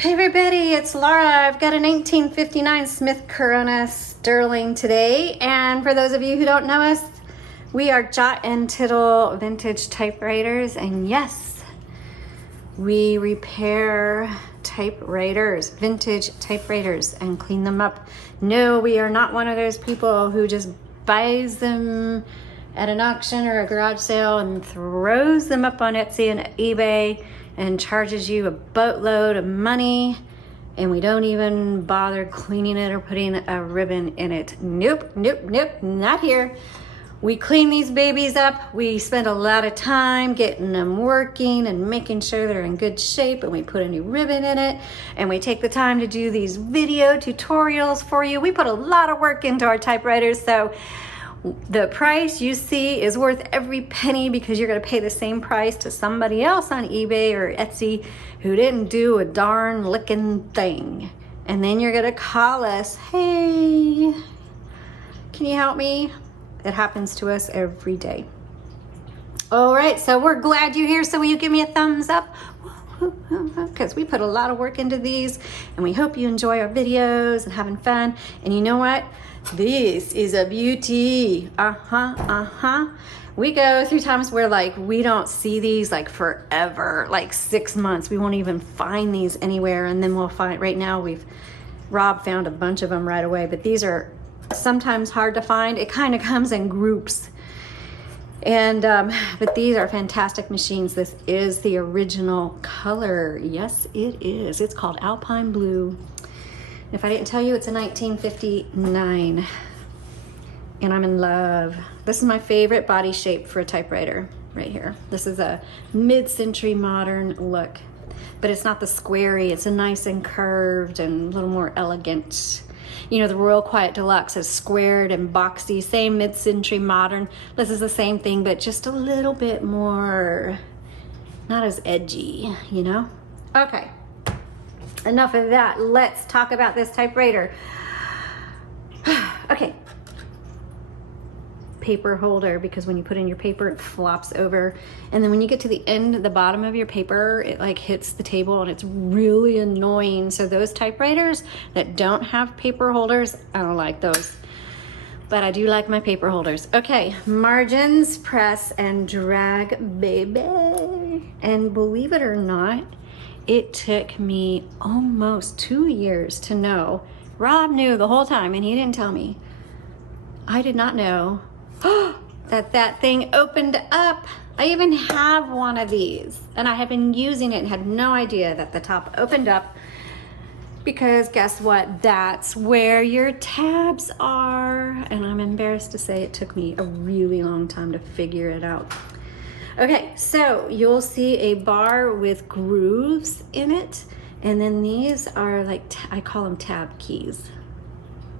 Hey everybody, it's Laura. I've got a 1959 Smith Corona Sterling today, and for those of you who don't know us, we are jot and tittle vintage typewriters, and yes, we repair typewriters, vintage typewriters, and clean them up. No, we are not one of those people who just buys them at an auction or a garage sale and throws them up on Etsy and eBay and charges you a boatload of money, and we don't even bother cleaning it or putting a ribbon in it. Nope, nope, nope, not here. We clean these babies up. We spend a lot of time getting them working and making sure they're in good shape, and we put a new ribbon in it, and we take the time to do these video tutorials for you. We put a lot of work into our typewriters, so the price you see is worth every penny, because you're going to pay the same price to somebody else on eBay or Etsy who didn't do a darn licking thing. And then you're going to call us, hey, can you help me? It happens to us every day. All right, so we're glad you're here. So will you give me a thumbs up? Because we put a lot of work into these, and we hope you enjoy our videos and having fun. And you know what? This is a beauty. We go through times where like we don't see these like forever, like 6 months. We won't even find these anywhere, and then we'll find. Right now Rob found a bunch of them right away, but these are sometimes hard to find. It kind of comes in groups. And but these are fantastic machines. This is the original color. Yes, it is. It's called Alpine Blue. If I didn't tell you, it's a 1959, and I'm in love. This is my favorite body shape for a typewriter right here. This is a mid-century modern look, but it's not the squarey. It's a nice and curved and a little more elegant. You know, the Royal Quiet Deluxe is squared and boxy, same mid-century modern. This is the same thing, but just a little bit more, not as edgy, you know? Okay. Enough of that. Let's talk about this typewriter. Okay. Paper holder, because when you put in your paper, it flops over. And then when you get to the end, the bottom of your paper, it like hits the table, and it's really annoying. So those typewriters that don't have paper holders, I don't like those. But I do like my paper holders. Okay, margins, press and drag, baby. And believe it or not, it took me almost 2 years to know. Rob knew the whole time, and he didn't tell me. I did not know that thing opened up. I even have one of these, and I have been using it and had no idea that the top opened up, because guess what? That's where your tabs are. And I'm embarrassed to say it took me a really long time to figure it out. Okay, so you'll see a bar with grooves in it, and then these are like, I call them tab keys.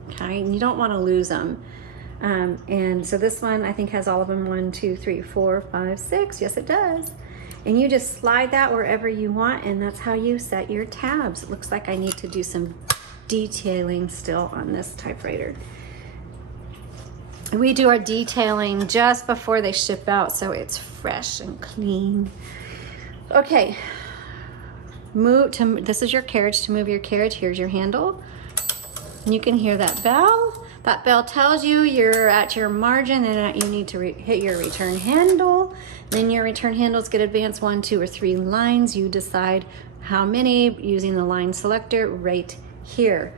Okay, and you don't want to lose them. And so this one, I think, has all of them. 1, 2, 3, 4, 5, 6. Yes, it does. And you just slide that wherever you want, and that's how you set your tabs. It looks like I need to do some detailing still on this typewriter. We do our detailing just before they ship out, so it's fresh and clean. Okay, this is your carriage. To move your carriage, here's your handle. And you can hear that bell. That bell tells you you're at your margin and that you need to hit your return handle. Then your return handles get advanced 1, 2, or 3 lines. You decide how many using the line selector right here.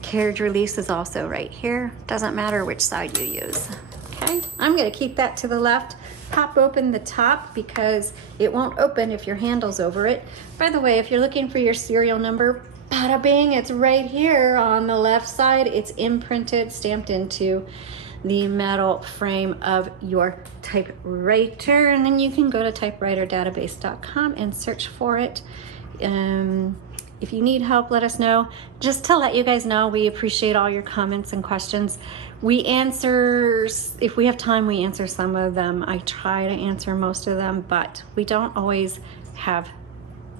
Carriage release is also right here. Doesn't matter which side you use. Okay, I'm gonna keep that to the left. Pop open the top, because it won't open if your handle's over it. By the way, if you're looking for your serial number, bada bing, it's right here on the left side. It's imprinted, stamped into the metal frame of your typewriter. And then you can go to typewriterdatabase.com and search for it. If you need help, let us know. Just to let you guys know, we appreciate all your comments and questions. We answer, if we have time, we answer some of them. I try to answer most of them, but we don't always have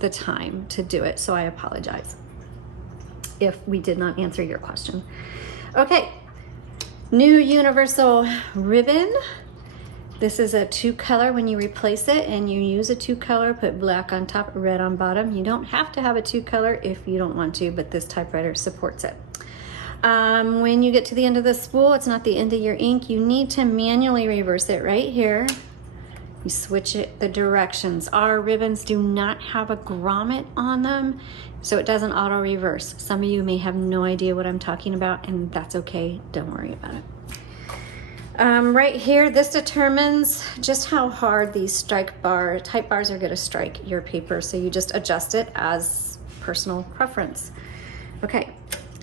the time to do it, so I apologize if we did not answer your question. Okay, new universal ribbon. This is a 2-color. When you replace it and you use a 2-color, put black on top, red on bottom. You don't have to have a 2-color if you don't want to, but this typewriter supports it. When you get to the end of the spool, it's not the end of your ink. You need to manually reverse it right here. You switch it the directions. Our ribbons do not have a grommet on them, so it doesn't auto reverse. Some of you may have no idea what I'm talking about, and that's okay. Don't worry about it. Right here, this determines just how hard these type bars are gonna strike your paper, so you just adjust it as personal preference. Okay,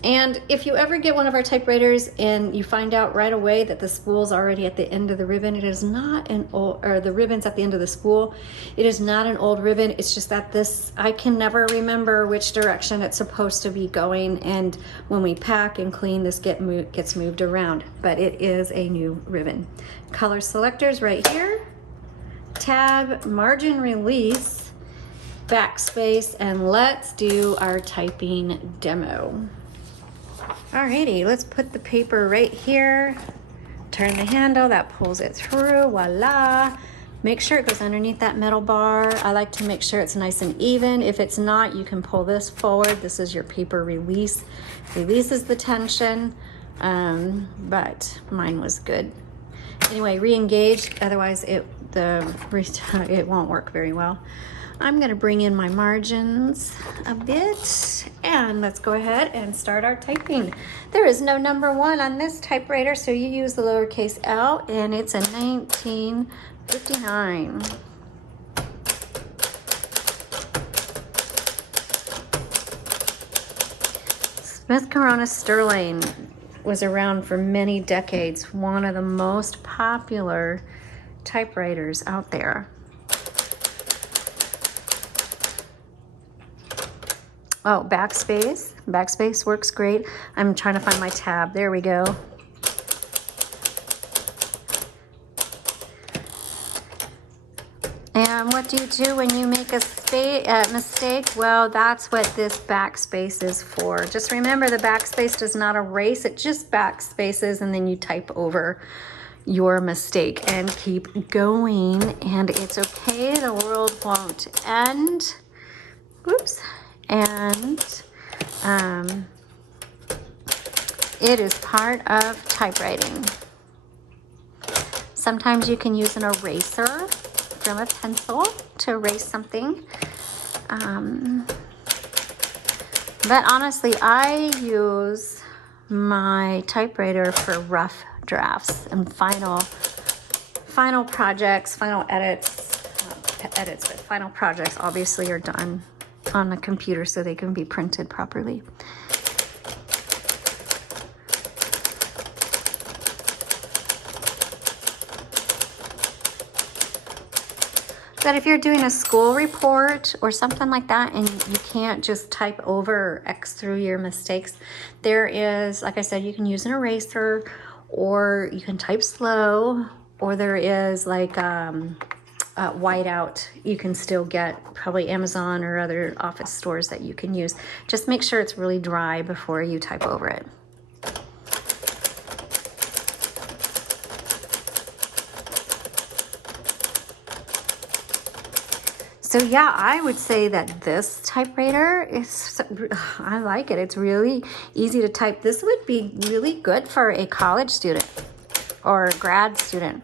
and if you ever get one of our typewriters and you find out right away that the spool's already at the end of the ribbon, it is not an old, or the ribbon's at the end of the spool, it is not an old ribbon. It's just that this, I can never remember which direction it's supposed to be going, and when we pack and clean, this gets moved around, but it is a new ribbon. Color selectors right here, tab, margin release, backspace, and let's do our typing demo. Alrighty, let's put the paper right here. Turn the handle, that pulls it through, voila. Make sure it goes underneath that metal bar. I like to make sure it's nice and even. If it's not, you can pull this forward. This is your paper release. Releases the tension, but mine was good. Anyway, re-engage, otherwise it won't work very well. I'm gonna bring in my margins a bit, and let's go ahead and start our typing. There is no number 1 on this typewriter, so you use the lowercase l, and it's a 1959. Smith Corona Sterling was around for many decades, one of the most popular typewriters out there. Oh, Backspace. Backspace works great. I'm trying to find my tab. There we go. And what do you do when you make a mistake? Well, that's what this backspace is for. Just remember, the backspace does not erase. It just backspaces, and then you type over your mistake and keep going. And it's okay. The world won't end. Whoops. And it is part of typewriting. Sometimes you can use an eraser from a pencil to erase something. But honestly, I use my typewriter for rough drafts and final projects, final edits, but final projects obviously are done on the computer so they can be printed properly. But if you're doing a school report or something like that and you can't just type over or X through your mistakes, there is, like I said, you can use an eraser, or you can type slow, or there is like whiteout. You can still get probably Amazon or other office stores that you can use. Just make sure it's really dry before you type over it. So yeah, I would say that this typewriter is, I like it. It's really easy to type. This would be really good for a college student or a grad student.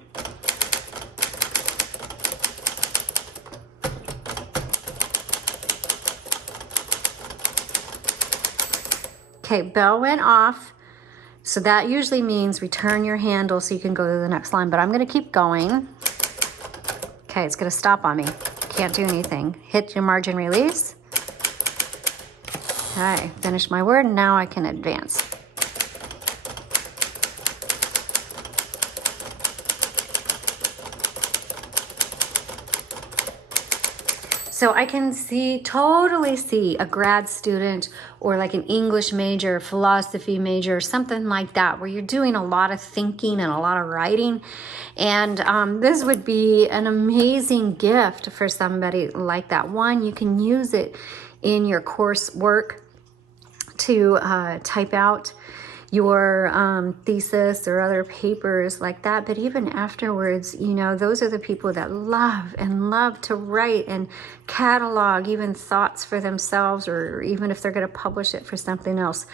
Okay, bell went off. So that usually means return your handle so you can go to the next line, but I'm gonna keep going. Okay, it's gonna stop on me. Can't do anything. Hit your margin release. Okay, finish my word, and now I can advance. So I can totally see a grad student or like an English major, philosophy major, something like that, where you're doing a lot of thinking and a lot of writing. And this would be an amazing gift for somebody like that. One, you can use it in your coursework to type out. your thesis or other papers like that. But even afterwards, you know, those are the people that love and love to write and catalog even thoughts for themselves, or even if they're going to publish it for something else.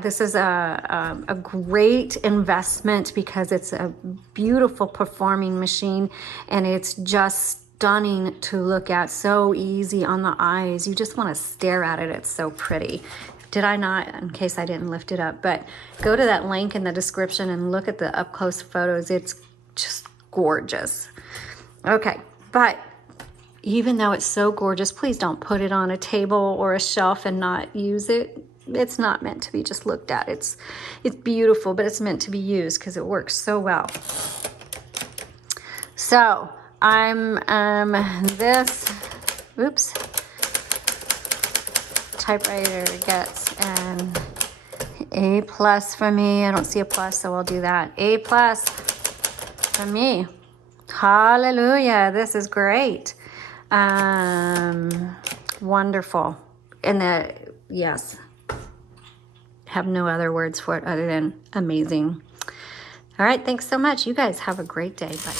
This is a great investment because it's a beautiful performing machine, and it's just stunning to look at, so easy on the eyes. You just want to stare at it. It's so pretty. Did I not? In case I didn't lift it up, but go to that link in the description and look at the up close photos. It's just gorgeous. Okay, but even though it's so gorgeous, please don't put it on a table or a shelf and not use it. It's not meant to be just looked at. It's beautiful, but it's meant to be used because it works so well. So I'm this, oops, typewriter gets an A+ for me. I don't see a plus, so I'll do that. A+ for me. Hallelujah. This is great. Wonderful. And yes, have no other words for it other than amazing. All right. Thanks so much. You guys have a great day. Bye.